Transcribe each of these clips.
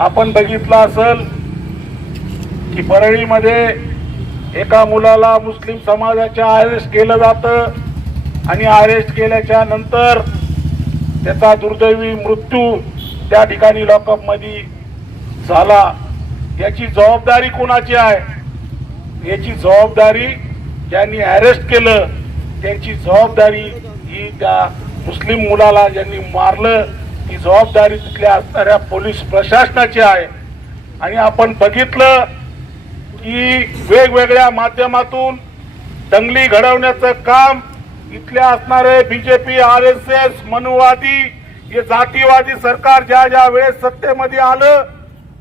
आपण बघितलं असेल की परळीमध्ये एका मुलाला मुस्लिम समाजाच्या अरेस्ट केलं जातं आणि अरेस्ट केल्याच्या नंतर त्याचा दुर्दैवी मृत्यू त्या ठिकाणी लॉकअप मध्ये झाला। याची जबाबदारी कोणाची आहे? याची जबाबदारी ज्यांनी अरेस्ट केलं त्यांची जबाबदारी ही त्या मुस्लिम मुलाला ज्यांनी मारलं ती जबाबदारी तिथल्या असणाऱ्या पोलीस प्रशासनाची आहे। आणि आपण बघितलं की वेगवेगळ्या माध्यमातून दंगली घडवण्याचं काम इथले असणारे बीजेपी RSS मनुवादी हे जातीवादी सरकार ज्या वेळेस सत्तेमध्ये आलं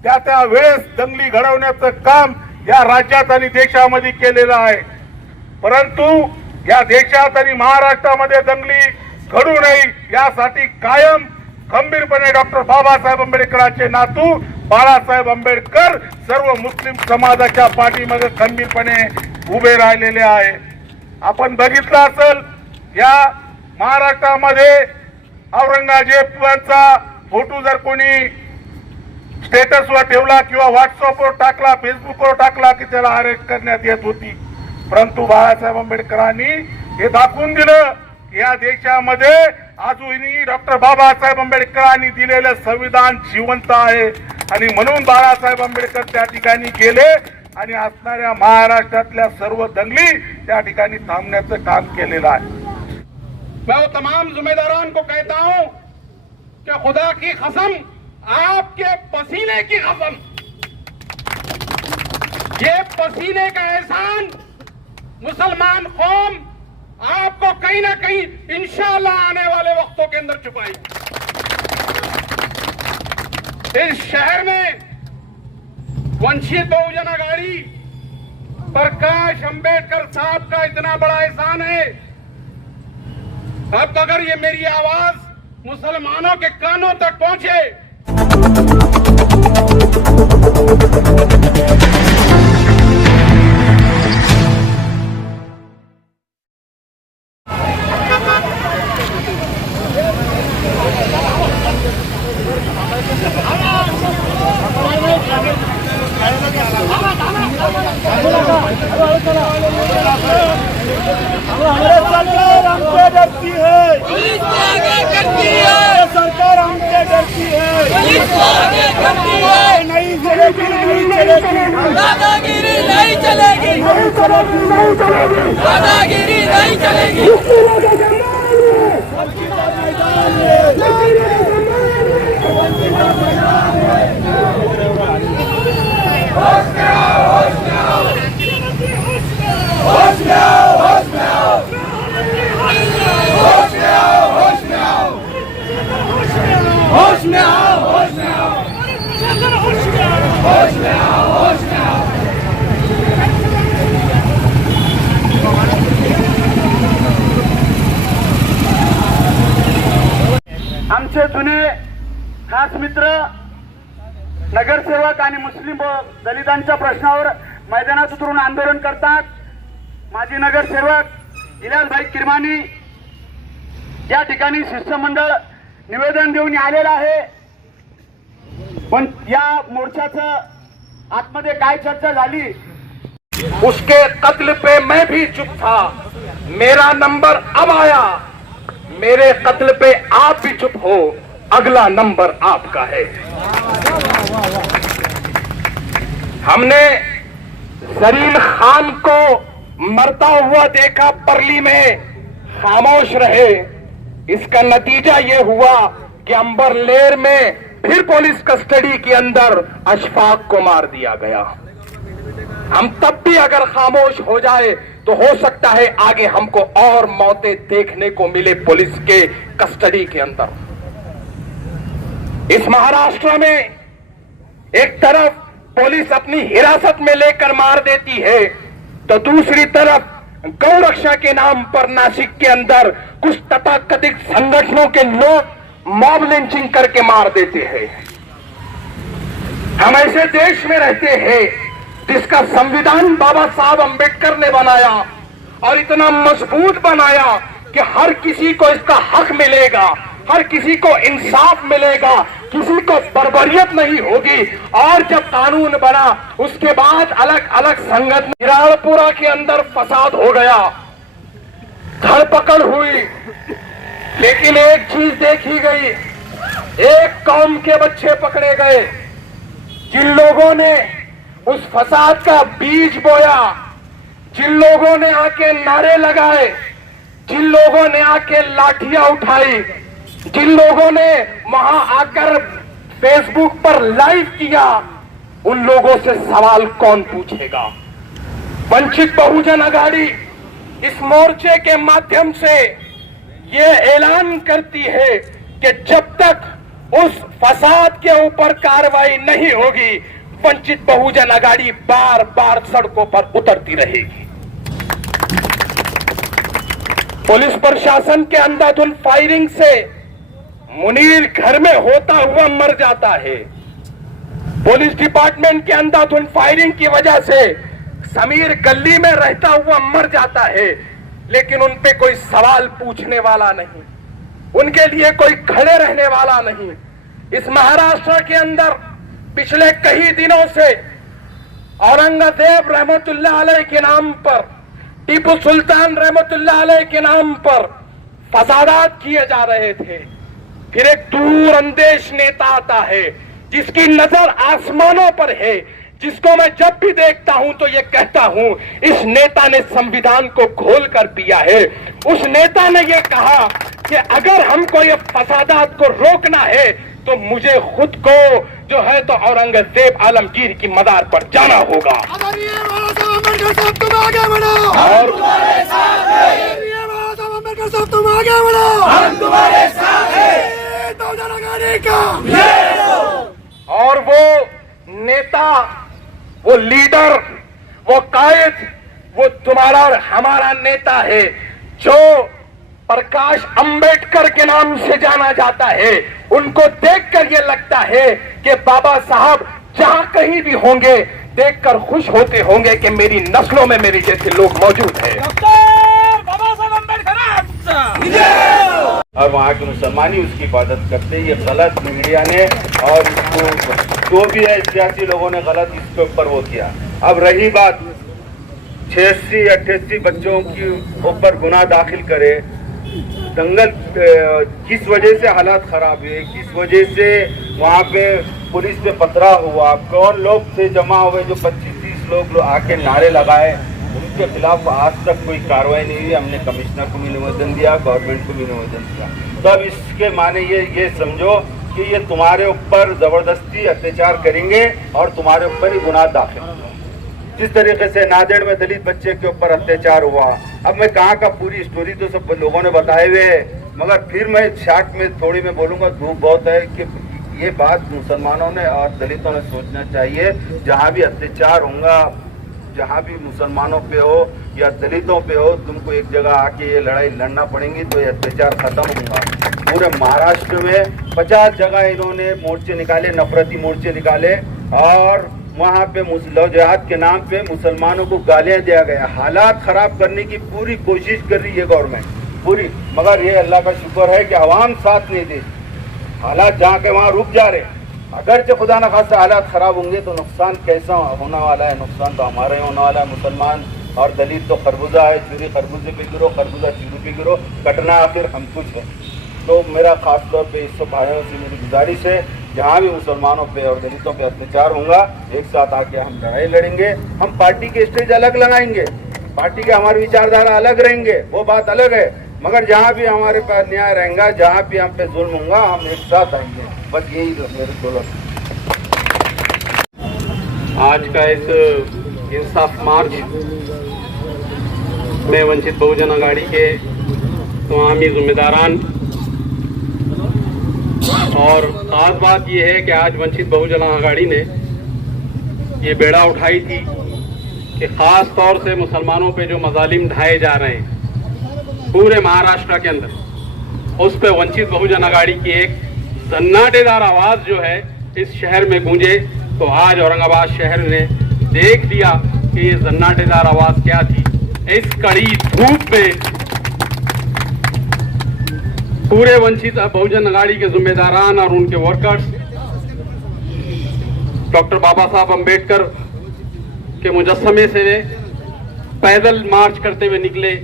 त्या वेळेस दंगली घडवण्याचं काम या राज्यात आणि देशामध्ये केलेलं आहे। परंतु या देशात आणि महाराष्ट्रामध्ये दंगली घडू नये यासाठी कायम खंबीरपणे डॉक्टर बाबासाहेब आंबेडकरांचे नातू बाळासाहेब आंबेडकर सर्व मुस्लिम समाजाच्या पाठीमागे खंबीरपणे उभे राहिलेले आहे। आपण बघितलं असेल या महाराष्ट्रामध्ये औरंगजेबाचा फोटो जर कोणी स्टेटसवर ठेवला किंवा व्हॉट्सअपवर टाकला, फेसबुकवर टाकला की त्याला अरेस्ट करण्यात येत होती। परंतु बाळासाहेब आंबेडकरांनी हे दाखवून दिलं की या देशामध्ये अजूनही डॉक्टर बाबासाहेब आंबेडकरांनी दिलेलं संविधान जिवंत आहे आणि म्हणून बाळासाहेब आंबेडकर त्या ठिकाणी गेले आणि असणाऱ्या महाराष्ट्रातल्या सर्व दंगली त्या ठिकाणी थांबण्याचं काम केलेलं आहे। मैं वो तमाम जिम्मेदारान को कहता हूं कि खुदा की कसम, आपके पसीने की कसम, ये पसीने का एहसान मुसलमान कौम आपको कहीं ना कहीं इंशाअल्लाह आने वाले वक्तों के अंदर चुकाएगी। इस शहर में वंचित बहुजन आघाड़ी प्रकाश अंबेडकर साहब का इतना बड़ा एहसान है। अब अगर ये मेरी आवाज मुसलमानों के कानों तक पहुंचे सरकार हमसे डरती है, पुलिस आगे करती है, सरकार हमसे डरती है, पुलिस आगे करती है, नहीं चलेगी, नहीं चलेगी, दादागिरी नहीं चलेगी, नहीं चलेगी, नहीं चलेगी, दादागिरी नहीं चलेगी। आमचे जुने खास मित्र नगरसेवक आणि मुस्लिम दलितांच्या प्रश्नावर मैदानात उतरून आंदोलन करतात। माजी नगरसेवक इलियासभाई किरमानी या ठिकाणी शिष्टमंडळ निवेदन देऊन आलेलं आहे, पण या मोर्चाचं आतमध्ये काय चर्चा झाली? उसके कत्ल पे मैं भी चुप था, मेरा नंबर अब आया, मेरे कत्ल पे आप भी चुप हो, अगला नंबर आपका है। हमने जरीन खान को मरता हुआ देखा परली में, खामोश रहे। इसका नतीजा ये हुआ कि अंबरलेर में फिर पुलिस कस्टडी के अंदर अशफाक को मार दिया गया। हम तब भी अगर खामोश हो जाए तो हो सकता है आगे हमको और मौतें देखने को मिले पुलिस के कस्टडी के अंदर। इस महाराष्ट्र में एक तरफ पुलिस अपनी हिरासत में लेकर मार देती है तो दूसरी तरफ गौरक्षा के नाम पर नासिक के अंदर कुछ तथाकथित संगठनों के लोग मॉब लिंचिंग करके मार देते हैं। हम ऐसे देश में रहते हैं जिसका संविधान बाबा साहब अंबेडकर ने बनाया और इतना मजबूत बनाया कि हर किसी को इसका हक मिलेगा, हर किसी को इंसाफ मिलेगा, किसी को बर्बरियत नहीं होगी। और जब कानून बना उसके बाद अलग अलग संगठन, हिरानपुरा के अंदर फसाद हो गया, धरपकड़ हुई, लेकिन एक चीज देखी गई, एक कौम के बच्चे पकड़े गए जिन लोगों ने उस फसाद का बीज बोया, जिन लोगों ने आके नारे लगाए, जिन लोगों ने आके लाठियां उठाई, जिन लोगों ने वहां आकर फेसबुक पर लाइव किया, उन लोगों से सवाल कौन पूछेगा। वंचित बहुजन आघाड़ी इस मोर्चे के माध्यम से ये ऐलान करती है कि जब तक उस फसाद के ऊपर कार्रवाई नहीं होगी, वंचित बहुजन आघाड़ी बार बार सड़कों पर उतरती रहेगी। पुलिस प्रशासन के अंधाधुंध फायरिंग से मुनीर घर में होता हुआ मर जाता है। पुलिस डिपार्टमेंट के अंधाधुंध फायरिंग की वजह से समीर गली में रहता हुआ मर जाता है, लेकिन उन पे कोई सवाल पूछने वाला नहीं, उनके लिए कोई खड़े रहने वाला नहीं। इस महाराष्ट्र के अंदर पिछले कई दिनों से औरंगजेब रहमतुल्लाह अलैह के नाम पर, टीपू सुल्तान रहमतुल्लाह अलैह के नाम पर फसादात किए जा रहे थे। फिर एक दूर अंदेश नेता आता है जिसकी नजर आसमानों पर है, जिसको मैं जब भी देखता हूं तो ये कहता हूं इस नेता ने संविधान को खोल कर पिया है। उस नेता ने ये कहा कि अगर हमको ये फसादात को रोकना है तो मुझे खुद को जो है तो औरंगजेब आलमगीर की मदार पर जाना होगा। और तुम आगे बढ़ो, हम तुम्हारे साथ हैं। और वो नेता, वो लीडर, वो कायद, वो तुम्हारा और हमारा नेता है जो प्रकाश अंबेडकर के नाम से जाना जाता है। उनको देखकर ये लगता है कि बाबा साहब जहां कहीं भी होंगे देखकर खुश होते होंगे कि मेरी नस्लों में मेरे जैसे लोग मौजूद हैं। और वहाँ के मुसलमान ही उसकी हिफाजत करते। ये गलत मीडिया ने और इसको जो भी है सियासी लोगों ने गलत इसके ऊपर वो किया। अब रही बात 86-88 बच्चों की ऊपर गुनाह दाखिल करे, दंगल किस वजह से हालात खराब हुए, किस वजह से वहाँ पे पुलिस पे पथराव हुआ, कौन लोग थे जमा हुए जो 25-30 लोग आके नारे लगाए, उनके खिलाफ आज तक कोई कार्रवाई नहीं हुई। हमने कमिश्नर को भी निवेदन दिया, गवर्नमेंट को भी निवेदन दिया। तो अब इसके माने ये समझो कि ये तुम्हारे ऊपर जबरदस्ती अत्याचार करेंगे और तुम्हारे ऊपर ही गुनाह दाखिल होंगे। जिस तरीके से नांदेड़ में दलित बच्चे के ऊपर अत्याचार हुआ, अब मैं कहाँ का पूरी स्टोरी तो सब लोगों ने बताए हुए है, मगर फिर मैं शॉर्ट में थोड़ी मैं बोलूँगा। धूप बहुत है कि ये बात मुसलमानों ने और दलितों ने सोचना चाहिए। जहाँ भी अत्याचार होगा, जहाँ भी मुसलमानों पे हो या दलितों पे हो, तुमको एक जगह आके ये लड़ाई लड़ना पड़ेगी तो ये अत्याचार खत्म होगा। पूरे महाराष्ट्र में 50 जगह इन्होंने मोर्चे निकाले, नफरती मोर्चे निकाले, और वहाँ पे लव जिहाद के नाम पे मुसलमानों को गालियाँ दिया गया। हालात खराब करने की पूरी कोशिश कर रही है गवर्नमेंट पूरी, मगर ये अल्लाह का शुक्र है कि अवाम साथ नहीं दे। हालात जहाँ के वहाँ रुक जा रहे। अगर जो खुदा न खास्ता हालात खराब होंगे तो नुकसान कैसा होने वाला है? नुकसान तो हमारे ही होने वाला है। मुसलमान और दलित तो खरबूजा है, चूरी खरबूजे पे गिरो, खरबूजा चूरी पे गिरो, कटना आखिर हम कुछ है। तो मेरा खास तौर पे इस सब भाइयों से मेरी गुजारिश है, जहाँ भी मुसलमानों पे और दलितों पे अत्याचार होगा, एक साथ आके हम लड़ाई लड़ेंगे। हम पार्टी के स्टेज अलग लगाएंगे, पार्टी के हमारी विचारधारा अलग रहेंगे, वो बात अलग है, मगर जहाँ भी हमारे पास न्याय रहेगा, जहाँ भी हम पे जुल्म होगा, हम एक साथ आएंगे। बस यही मेरे दोनों। आज का इस इंसाफ मार्च में वंचित बहुजन आघाड़ी के तमामी जिम्मेदारान, और खास बात यह है कि आज वंचित बहुजन आघाड़ी ने ये बेड़ा उठाई थी कि खास तौर से मुसलमानों पे जो मजालिम ढाए जा रहे हैं पूरे महाराष्ट्र के अंदर, उस पे वंचित बहुजन आघाड़ी की एक सन्नाटेदार आवाज जो है इस शहर में गूंजे। तो आज औरंगाबाद शहर ने देख लिया कि ये सन्नाटेदार आवाज क्या थी। इस कड़ी धूप में पूरे वंचित बहुजन आघाड़ी के जिम्मेदारान और उनके वर्कर्स डॉक्टर बाबा साहब अंबेडकर के मुजस्समे से पैदल मार्च करते हुए निकले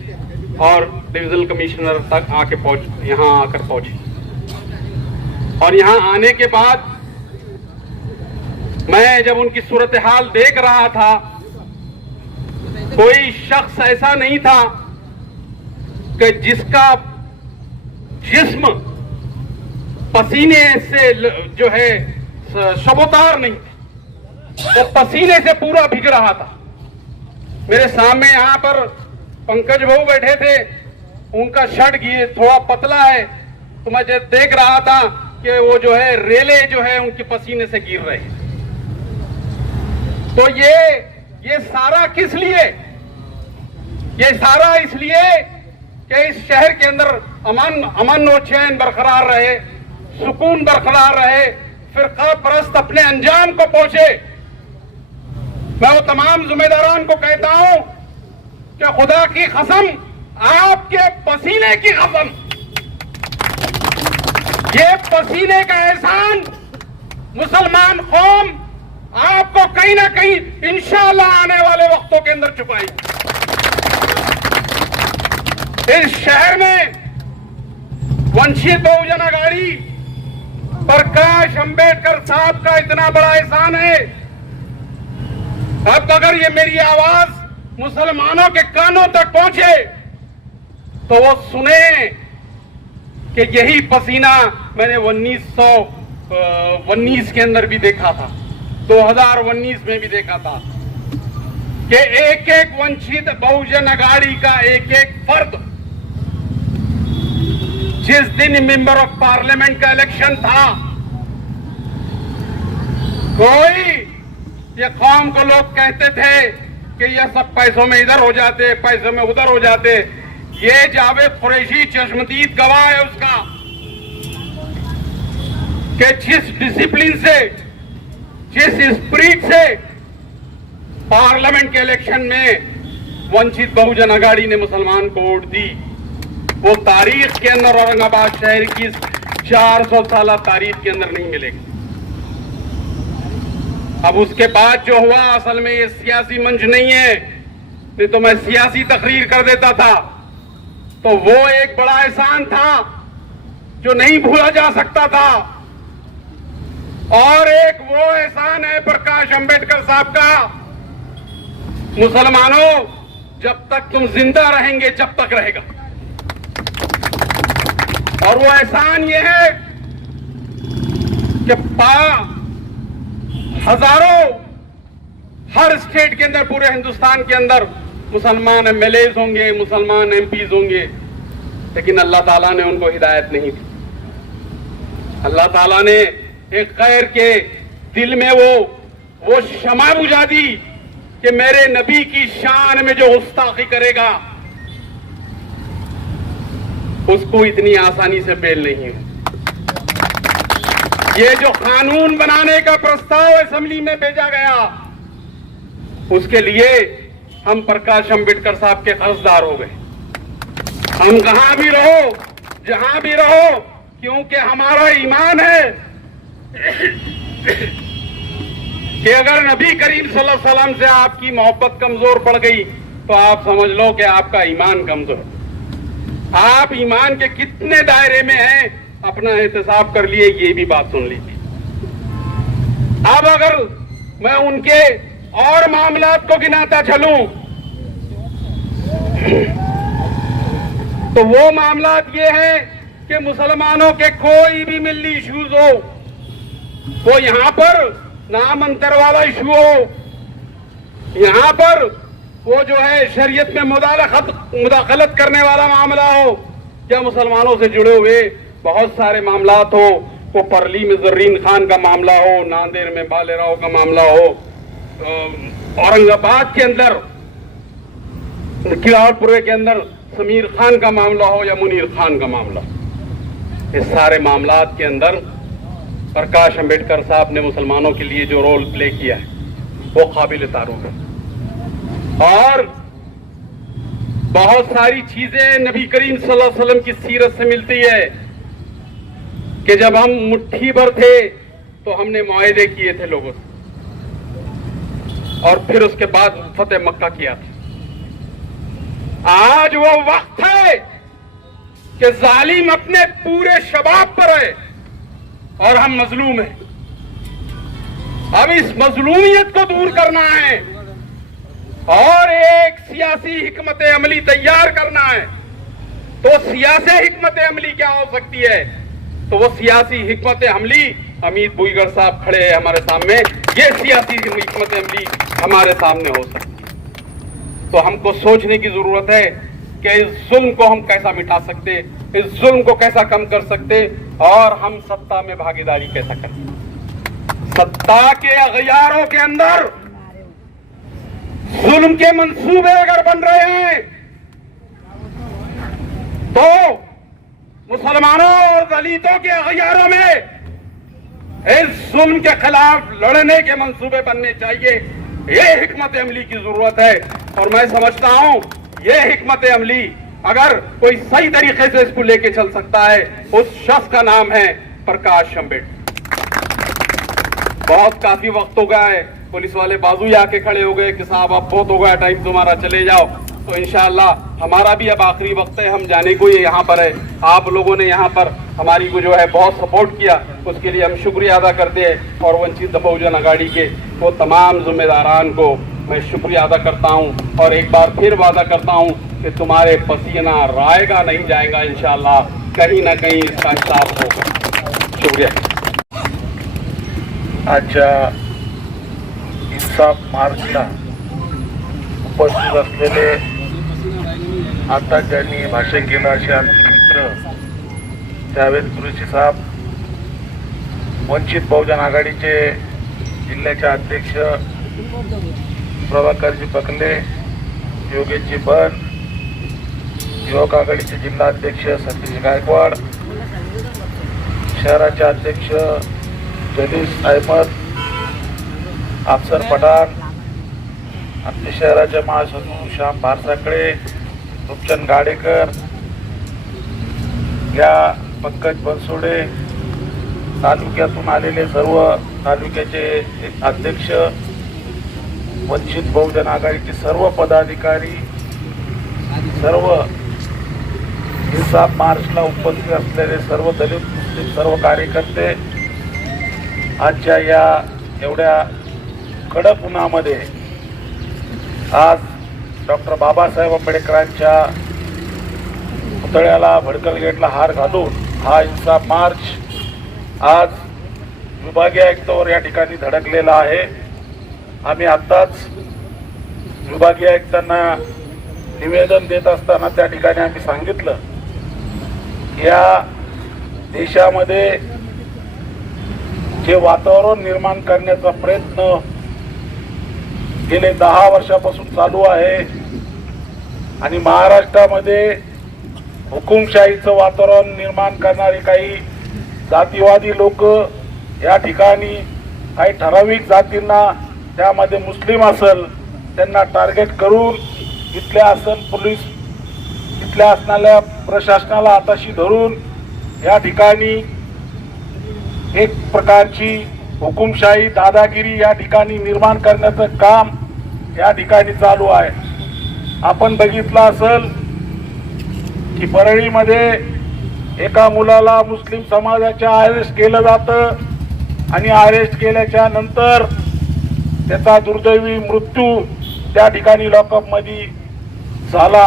और डिविजनल कमिश्नर तक यहाँ आकर पहुंचे। और यहाँ आने के बाद मैं जब उनकी सूरत हाल देख रहा था, कोई शख्स ऐसा नहीं था कि जिसका जिस्म पसीने से जो है शबोतार नहीं, वो पसीने से पूरा भीग रहा था। मेरे सामने यहाँ पर पंकज भाऊ बैठे थे, उनका शर्ट थोड़ा पतला है, तो मैं जब देख रहा था कि वो जो है रेले जो है उनके पसीने से गिर रहे हैं। तो ये सारा किस लिए? ये सारा इसलिए कि इस शहर के अंदर अमन और चैन बरकरार रहे, सुकून बरकरार रहे, फिरका परस्त अपने अंजाम को पहुंचे। मैं वो तमाम जिम्मेदारान को कहता हूं कि खुदा की कसम, आपके पसीने की कसम, ये पसीने का एहसान मुसलमान कौम आपको कहीं ना कहीं इंशाअल्लाह आने वाले वक्तों के अंदर चुकाएगी। इस शहर में वंचित बहुजन आघाड़ी प्रकाश अंबेडकर साहब का इतना बड़ा एहसान है। अब अगर ये मेरी आवाज मुसलमानों के कानों तक पहुंचे तो वो सुने कि यही पसीना मैंने 1919 के अंदर भी देखा था, 2019 में भी देखा था कि एक एक वंचित बहुजन आघाड़ी का एक एक फर्द, जिस दिन मेंबर ऑफ पार्लियामेंट का इलेक्शन था, कोई ये कौम को लोग कहते थे कि ये सब पैसों में इधर हो जाते, पैसों में उधर हो जाते। ये जावेद कुरैशी चश्मदीद गवाह है उसका कि जिस डिसिप्लिन से, जिस स्पिरिट से पार्लियामेंट के इलेक्शन में वंचित बहुजन आघाड़ी ने मुसलमान को वोट दी, वो तारीख के अंदर, औरंगाबाद शहर की 400 साल तारीख के अंदर नहीं मिलेगी। अब उसके बाद जो हुआ, असल में ये सियासी मंच नहीं है, नहीं तो मैं सियासी तकरीर कर देता था। तो वो एक बड़ा एहसान था जो नहीं भूला जा सकता था, और एक वो एहसान है प्रकाश अंबेडकर साहब का। मुसलमानों, जब तक तुम जिंदा रहेंगे, जब तक रहेगा। और वो एहसान ये है कि हजारों, हर स्टेट के अंदर, पूरे हिंदुस्तान के अंदर मुसलमान एमएलएज होंगे, मुसलमान एमपीज होंगे, लेकिन अल्लाह ताला ने उनको हिदायत नहीं दी। अल्लाह ताला ने एक गैर के दिल में वो शमा बुझा दी कि मेरे नबी की शान में जो गुस्ताखी करेगा उसको इतनी आसानी से बेल नहीं है। ये जो कानून बनाने का प्रस्ताव असेंबली में भेजा गया, उसके लिए हम प्रकाश अंबेडकर साहब के कर्जदार हो गए। हम कहां भी रहो, जहां भी रहो, क्योंकि हमारा ईमान है कि अगर नबी करीम सल्लल्लाहु अलैहि वसल्लम से आपकी मोहब्बत कमजोर पड़ गई तो आप समझ लो कि आपका ईमान कमजोर। आप ईमान के कितने दायरे में हैं, अपना एहतसाब कर लिए, ये भी बात सुन लीजिए। अब अगर मैं उनके और मामलात को गिनाता चलूं तो वो मामलात ये हैं कि मुसलमानों के कोई भी मिल्ली इश्यूज हो, वो यहां पर नामंतर वाला इशू हो, यहां पर वो जो है शरीयत में मुदाखलत करने वाला मामला हो, या मुसलमानों से जुड़े हुए बहुत सारे मामलात हो, वो परली में जर्रीन खान का मामला हो, नांदेड़ में बाले राव का मामला हो, औरंगाबाद के अंदर किराड़पुरे के अंदर समीर खान का मामला हो या मुनीर खान का मामला, इस सारे मामलात के अंदर प्रकाश अंबेडकर साहब ने मुसलमानों के लिए जो रोल प्ले किया है वो काबिल तारुफ है। और बहुत सारी चीजें नबी करीम सल्लल्लाहु अलैहि वसल्लम की सीरत से मिलती है कि जब हम मुट्ठी भर थे तो हमने मुआहदे किए थे लोगों से, और फिर उसके बाद फतेह मक्का किया था। आज वो वक्त है कि जालिम अपने पूरे शबाब पर है और हम मजलूम हैं। अब इस मजलूमियत को दूर करना है और एक सियासी हिकमत अमली तैयार करना है। तो सियासी हिकमत अमली क्या हो सकती है? तो वो सियासी हिकमत अमली अमित बुईगर साहब खड़े हैं हमारे सामने। ये सियासी हिकमत अमली हमारे सामने हो सकती है। तो हमको सोचने की जरूरत है कि इस जुल्म को हम कैसा मिटा सकते, इस जुल्म को कैसा कम कर सकते और हम सत्ता में भागीदारी कैसा करें। सत्ता के अगयारों के अंदर जुल्म के मंसूबे अगर बन रहे हैं तो मुसलमानों और दलितों के अगयारों में इस जुल्म के खिलाफ लड़ने के मंसूबे बनने चाहिए। ये हिकमत अमली की जरूरत है और मैं समझता हूं ये हिकमत अमली अगर कोई सही तरीके से इसको लेके चल सकता है, उस शख्स का नाम है प्रकाश अम्बेडकर। बहुत काफी वक्त हो गया है, पुलिस वाले बाजू ही आके खड़े हो गए कि साहब अब बहुत हो गया टाइम तुम्हारा, चले जाओ। तो इंशाअल्लाह हमारा भी अब आखिरी वक्त है, हम जाने को ही यहाँ पर है। आप लोगों ने यहाँ पर हमारी को जो है बहुत सपोर्ट किया, उसके लिए हम शुक्रिया अदा करते हैं और वंचित बहुजन आघाड़ी के वो तमाम जिम्मेदारान को मैं शुक्रिया अदा करता हूँ और एक बार फिर वादा करता हूँ कि तुम्हारे पसीना रायगा नहीं जाएगा, इंशाअल्लाह कहीं ना कहीं इसका हिसाब होगा। शुक्रिया। आजच्या इन्साफ मार्चला उपस्थित असलेले आता ज्यांनी भाषण केलं असे आमचे मित्र जावेद कुरेशी साहेब, वंचित बहुजन आघाडीचे जिल्ह्याचे अध्यक्ष प्रभाकरजी पकले, योगेशजी बन, युवक आघाडीचे जिल्हा अध्यक्ष सतीश गायकवाड, शहराचे अध्यक्ष जलीस अहमद, अफसर पठाण, आमच्या शहराचे महासचिव श्याम भारसाकडे, रूपचंद गाडेकर, या पंकज बनसोडे, तालुक्यातून आलेले सर्व तालुक्याचे अध्यक्ष, वंचित बहुजन आघाडीचे सर्व पदाधिकारी, सर्व इन्साफ मार्चला उपस्थित असलेले सर्व दलित मुस्लिम सर्व कार्यकर्ते, आजच्या या एवढ्या कडक उन्हामध्ये आज डॉक्टर बाबासाहेब आंबेडकरांच्या पुतळ्याला भडकल गेटला हार घालून हा इन्साफ मार्च आज विभागीय आयुक्तावर या ठिकाणी धडकलेला आहे। आम्ही आत्ताच विभागीय आयुक्तांना निवेदन देत असताना त्या ठिकाणी आम्ही सांगितलं या देशामध्ये जे वातावरण निर्माण करण्याचा प्रयत्न गेले 10 वर्षापासून चालू आहे आणि महाराष्ट्रामध्ये हुकुमशाहीचं वातावरण निर्माण करणारे काही जातीवादी लोक या ठिकाणी काही ठराविक जातींना, त्यामध्ये मुस्लिम असेल, त्यांना टार्गेट करून इथल्या असेल पोलीस, इथल्या असणाऱ्या प्रशासनाला हाताशी धरून या ठिकाणी एक प्रकारची हुकुमशाही दादागिरी या ठिकाणी निर्माण करण्याचं काम या ठिकाणी चालू आहे। आपण बघितलं असेल की परळीमध्ये एका मुलाला मुस्लिम समाजाच्या अरेस्ट केलं जातं आणि अरेस्ट केल्याच्या नंतर त्याचा दुर्दैवी मृत्यू त्या ठिकाणी लॉकअप मध्ये झाला।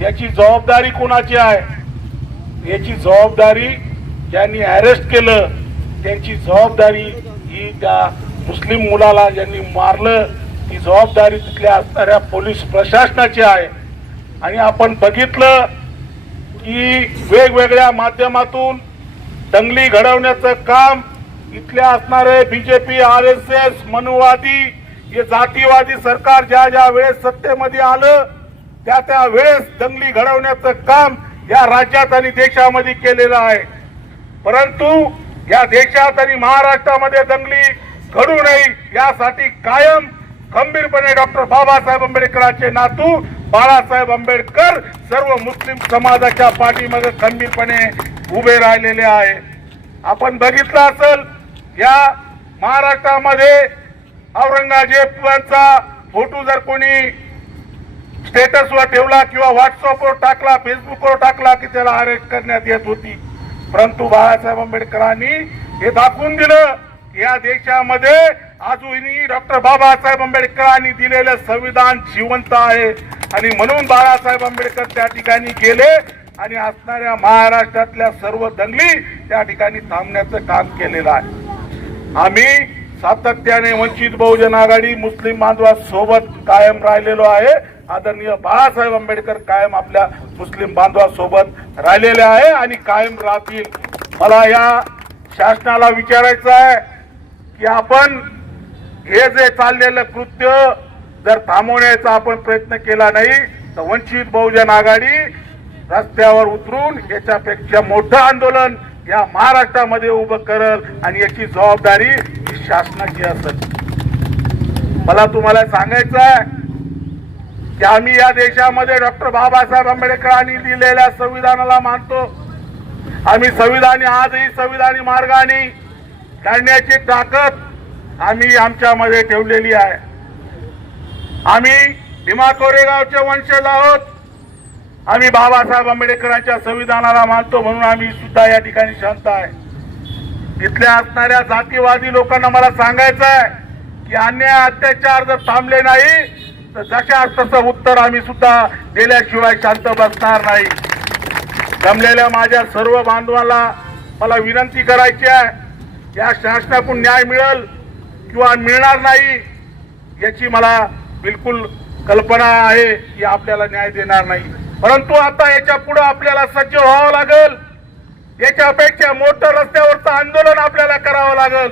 याची जबाबदारी कोणाची आहे? याची जबाबदारी ज्यांनी अरेस्ट केलं त्यांची जबाबदारी ही त्या मुस्लिम मुलाला ज्यांनी मारलं ती जबाबदारी तिथल्या असणाऱ्या पोलीस प्रशासनाची आहे। आणि आपण बघितलं की वेगवेगळ्या माध्यमातून दंगली घडवण्याचं काम इथल्या असणारे बीजेपी, RSS, मनुवादी, हे जातीवादी सरकार ज्या ज्या वेळेस सत्तेमध्ये आलं त्या वेळेस दंगली घडवण्याचं काम या राज्यात आणि देशामध्ये केलेलं आहे। परंतु या देशात आणि महाराष्ट्रामध्ये दंगली घडू नये यासाठी कायम खंबीरपणे डॉक्टर बाबासाहेब आंबेडकरांचे नातू बाळासाहेब आंबेडकर सर्व मुस्लिम समाजाच्या पाठीमागे खंबीरपणे उभे राहिलेले आहे। आपण बघितलं असेल या महाराष्ट्रामध्ये औरंगजेबाचा फोटो जर कोणी स्टेटसवर ठेवला किंवा व्हॉट्सअपवर टाकला, फेसबुकवर टाकला की त्याला अरेस्ट करण्यात येत होती. परंतु बाळासाहेब आंबेडकरांनी हे दाखवून दिलं की या देशामध्ये अजूनही डॉक्टर बाबासाहेब आंबेडकरांनी दिलेलं संविधान जिवंत आहे आणि म्हणून बाळासाहेब आंबेडकर त्या ठिकाणी गेले आणि असणाऱ्या महाराष्ट्रातल्या सर्व दंगली त्या ठिकाणी थांबण्याचं काम केलेलं आहे. आम्ही सातत्याने वंचित बहुजन आघाडी मुस्लिम बांधवांसोबत कायम राहिलेलो आहे. आदरणीय बाळासाहेब आंबेडकर कायम आपल्या मुस्लिम बांधवांसोबत राहिलेले आहे आणि कायम राहतील. मला या शासनाला विचारायचं आहे की आपण हे जे चाललेलं कृत्य जर थांबवण्याचा आपण प्रयत्न केला नाही तर वंचित बहुजन आघाडी रस्त्यावर उतरून याच्यापेक्षा मोठं आंदोलन या महाराष्ट्रामध्ये उभं करल आणि याची जबाबदारी ही शासनाची असेल. मला तुम्हाला सांगायचं आहे की आम्ही या देशामध्ये डॉक्टर बाबासाहेब आंबेडकरांनी दिलेल्या संविधानाला मानतो. आम्ही संविधानी आजही संविधानी मार्गाने काढण्याची ताकद आम्ही आमच्यामध्ये ठेवलेली आहे. आम्ही भीमा कोरेगावचे वंशज आहोत. आम्ही बाबासाहेब आंबेडकरांच्या संविधानाला मानतो म्हणून आम्ही सुद्धा या ठिकाणी शांत आहे. तिथल्या असणाऱ्या जातीवादी लोकांना मला सांगायचं आहे की अन्याय अत्याचार जर थांबले नाही तर जशा तसं उत्तर आम्ही सुद्धा दिल्याशिवाय शांत बसणार नाही. जमलेल्या माझ्या सर्व बांधवांना मला विनंती करायची आहे, या शासनाकडून न्याय मिळेल किंवा मिळणार नाही याची मला बिलकुल कल्पना आहे की आपल्याला न्याय देणार नाही. परंतु आता याच्या पुढे आपल्याला सज्ज व्हावं लागेल. याच्यापेक्षा मोठं रस्त्यावरचं आंदोलन आपल्याला करावं लागेल.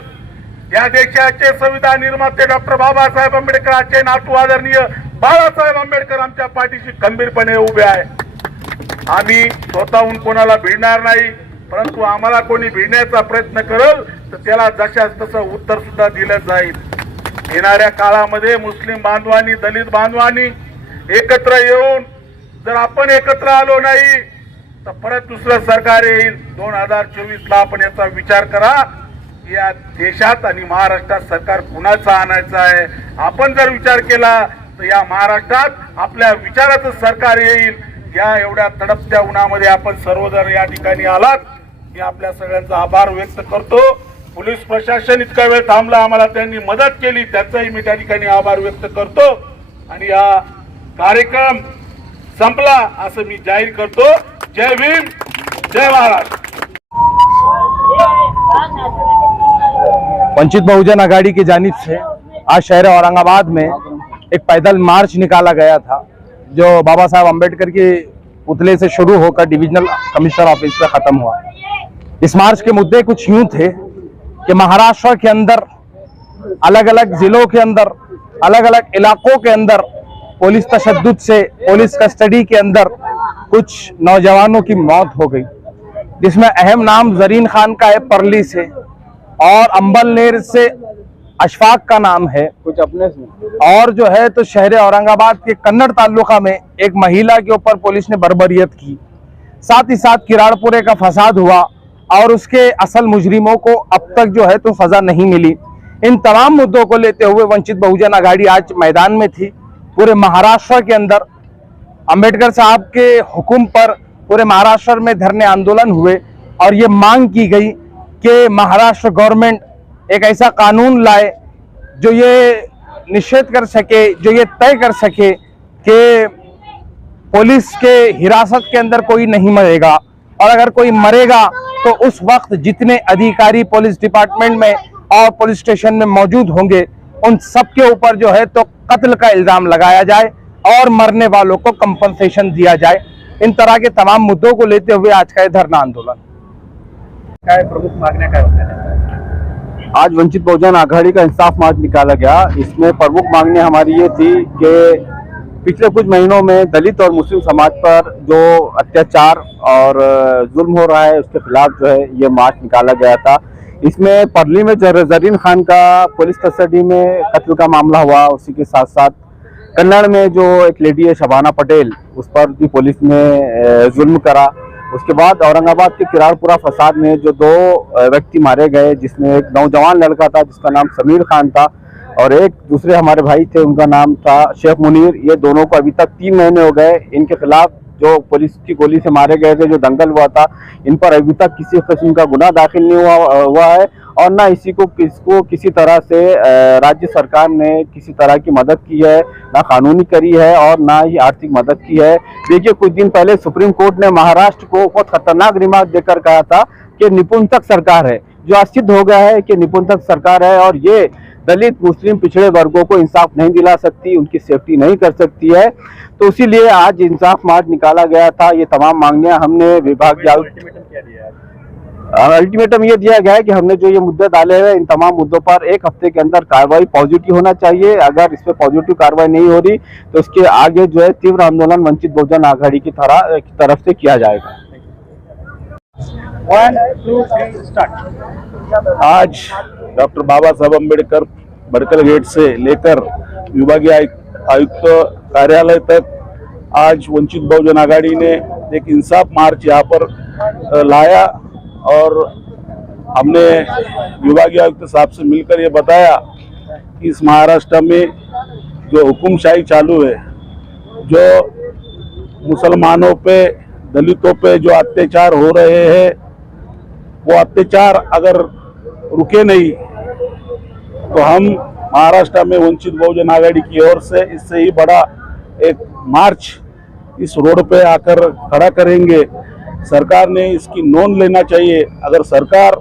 या देशाचे संविधान निर्माते डॉक्टर बाबासाहेब आंबेडकरांचे नातू आदरणीय बाळासाहेब आंबेडकर आमच्या पाठीशी खंबीरपणे उभे आहे. आम्ही स्वतःहून कोणाला भिडणार नाही, परंतु आम्हाला कोणी भिडण्याचा प्रयत्न करेल तर त्याला जशाच तसं उत्तर सुद्धा दिलं जाईल. येणाऱ्या काळामध्ये मुस्लिम बांधवांनी दलित बांधवांनी एकत्र येऊन जर आपण एकत्र आलो नाही तर परत दुसरं सरकार येईल. 2024 ला आपण याचा विचार करा. या देशात आणि महाराष्ट्रात सरकार कुणाचं आणायचं आहे. आपण जर विचार केला तर या महाराष्ट्रात आपल्या विचाराचं सरकार येईल. या एवढ्या तडपत्या उन्हामध्ये आपण सर्वजण या ठिकाणी आलात, मी आपल्या सगळ्यांचा आभार व्यक्त करतो. पोलीस प्रशासन इतका वेळ थांबला, आम्हाला त्यांनी मदत केली, त्याचाही मी त्या ठिकाणी आभार व्यक्त करतो. आणि हा कार्यक्रम संपला असं मी जाहीर करतो. जय भीम, जय महाराष्ट्र. वंचित बहुजन आघाड़ी की जानिब से आज शहर औरंगाबाद में एक पैदल मार्च निकाला गया था जो बाबा साहब अम्बेडकर के पुतले से शुरू होकर डिविजनल कमिश्नर ऑफिस पर खत्म हुआ। इस मार्च के मुद्दे कुछ यूं थे कि महाराष्ट्र के अंदर अलग अलग जिलों के अंदर अलग अलग इलाकों के अंदर पुलिस तशद्दुद से पुलिस कस्टडी के अंदर कुछ नौजवानों की मौत हो गई, जिसमें अहम नाम जरीन खान का है परली से और अंबलनेर से अशफाक का नाम है कुछ अपने से, और जो है तो शहर औरंगाबाद के कन्नड़ तालुका में एक महिला के ऊपर पुलिस ने बर्बरियत की। साथ ही साथ किराड़पुरे का फसाद हुआ और उसके असल मुजरिमों को अब तक जो है तो सजा नहीं मिली। इन तमाम मुद्दों को लेते हुए वंचित बहुजन आघाड़ी आज मैदान में थी। पूरे महाराष्ट्र के अंदर अंबेडकर साहब के हुक्म पर पूरे महाराष्ट्र में धरने आंदोलन हुए और ये मांग की गई कि महाराष्ट्र गवर्नमेंट एक ऐसा कानून लाए जो ये निषेध कर सके, जो ये तय कर सके कि पुलिस के हिरासत के अंदर कोई नहीं मरेगा, और अगर कोई मरेगा तो उस वक्त जितने अधिकारी पुलिस डिपार्टमेंट में और पुलिस स्टेशन में मौजूद होंगे उन सब के ऊपर जो है तो कत्ल का इल्जाम लगाया जाए और मरने वालों को कंपनसेशन दिया जाए। इन तरह के तमाम मुद्दों को लेते हुए आज का धरना आंदोलन। प्रमुख मागण्या काय होत्या? आज वंचित बहुजन आघाड़ी का इंसाफ मार्च निकाला गया। इसमें प्रमुख मांगनी हमारी ये थी कि पिछले कुछ महीनों में दलित और मुस्लिम समाज पर जो अत्याचार और जुल्म हो रहा है उसके खिलाफ जो है ये मार्च निकाला गया था। इसमें परली में जरीन खान का पुलिस कस्टडी में कत्ल का मामला हुआ, उसी के साथ साथ कन्नड़ में जो एक लेडी है शबाना पटेल, उस पर भी पुलिस ने जुल्म करा। उसके बाद औरंगाबाद के किराड़पुरा फसाद में जो 2 व्यक्ति मारे गए, जिसमें एक नौजवान लड़का था जिसका नाम समीर खान था और एक दूसरे हमारे भाई थे, उनका नाम था शेख मुनीर। ये दोनों को अभी तक 3 महीने हो गए। इनके खिलाफ जो पुलिस की गोली से मारे गए थे, जो दंगल हुआ था, इन पर अभी तक किसी किस्म का गुनाह दाखिल नहीं हुआ है और ना किसको किसी तरह से राज्य सरकार ने किसी तरह की मदद की है, ना कानूनी करी है और ना ही आर्थिक मदद की है। देखिए, कुछ दिन पहले सुप्रीम कोर्ट ने महाराष्ट्र को बहुत खतरनाक रिमार्क देकर कहा था कि निपुंसक सरकार है, जो आज सिद्ध हो गया है कि निपुंसक सरकार है और ये दलित मुस्लिम पिछड़े वर्गों को इंसाफ नहीं दिला सकती, उनकी सेफ्टी नहीं कर सकती है। तो इसीलिए आज इंसाफ मार्च निकाला गया था। ये तमाम मांगनियां हमने विभाग के अल्टीमेटम ये दिया गया है कि हमने जो ये मुद्दे डाले हैं, इन तमाम मुद्दों पर 1 हफ्ते के अंदर कार्रवाई पॉजिटिव होना चाहिए। अगर इस पर पॉजिटिव कार्रवाई नहीं हो रही तो इसके आगे जो है तीव्र आंदोलन वंचित बहुजन आघाड़ी की तरफ से किया जाएगा। 1, 2, 3 स्टार्ट। आज डॉक्टर बाबा साहब अम्बेडकर मेडिकल गेट से लेकर विभागीय आयुक्त कार्यालय तक आज वंचित बहुजन आघाड़ी ने एक इंसाफ मार्च यहाँ पर लाया और हमने विभागीय आयुक्त साहब से मिलकर ये बताया कि इस महाराष्ट्र में जो हुकुमशाही चालू है, जो मुसलमानों पे, दलितों पे जो अत्याचार हो रहे हैं, वो अत्याचार अगर रुके नहीं तो हम महाराष्ट्र में वंचित बहुजन आघाड़ी की ओर से इससे ही बड़ा एक मार्च इस रोड पे आकर खड़ा करेंगे। सरकार ने इसकी नोंद लेना चाहिए। अगर सरकार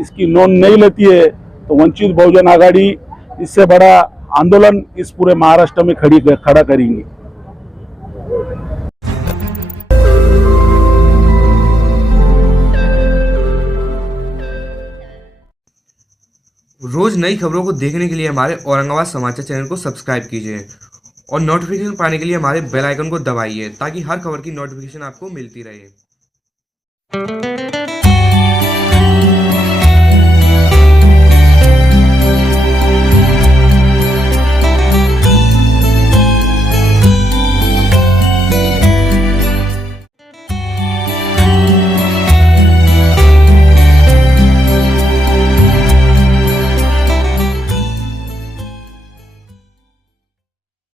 इसकी नोंद नहीं लेती है तो वंचित बहुजन आघाड़ी इससे बड़ा आंदोलन इस पूरे महाराष्ट्र में खड़ा करेंगी। रोज नई खबरों को देखने के लिए हमारे औरंगाबाद समाचार चैनल को सब्सक्राइब कीजिए और नोटिफिकेशन पाने के लिए हमारे बेल आइकन को दबाइए ताकि हर खबर की नोटिफिकेशन आपको मिलती रहे।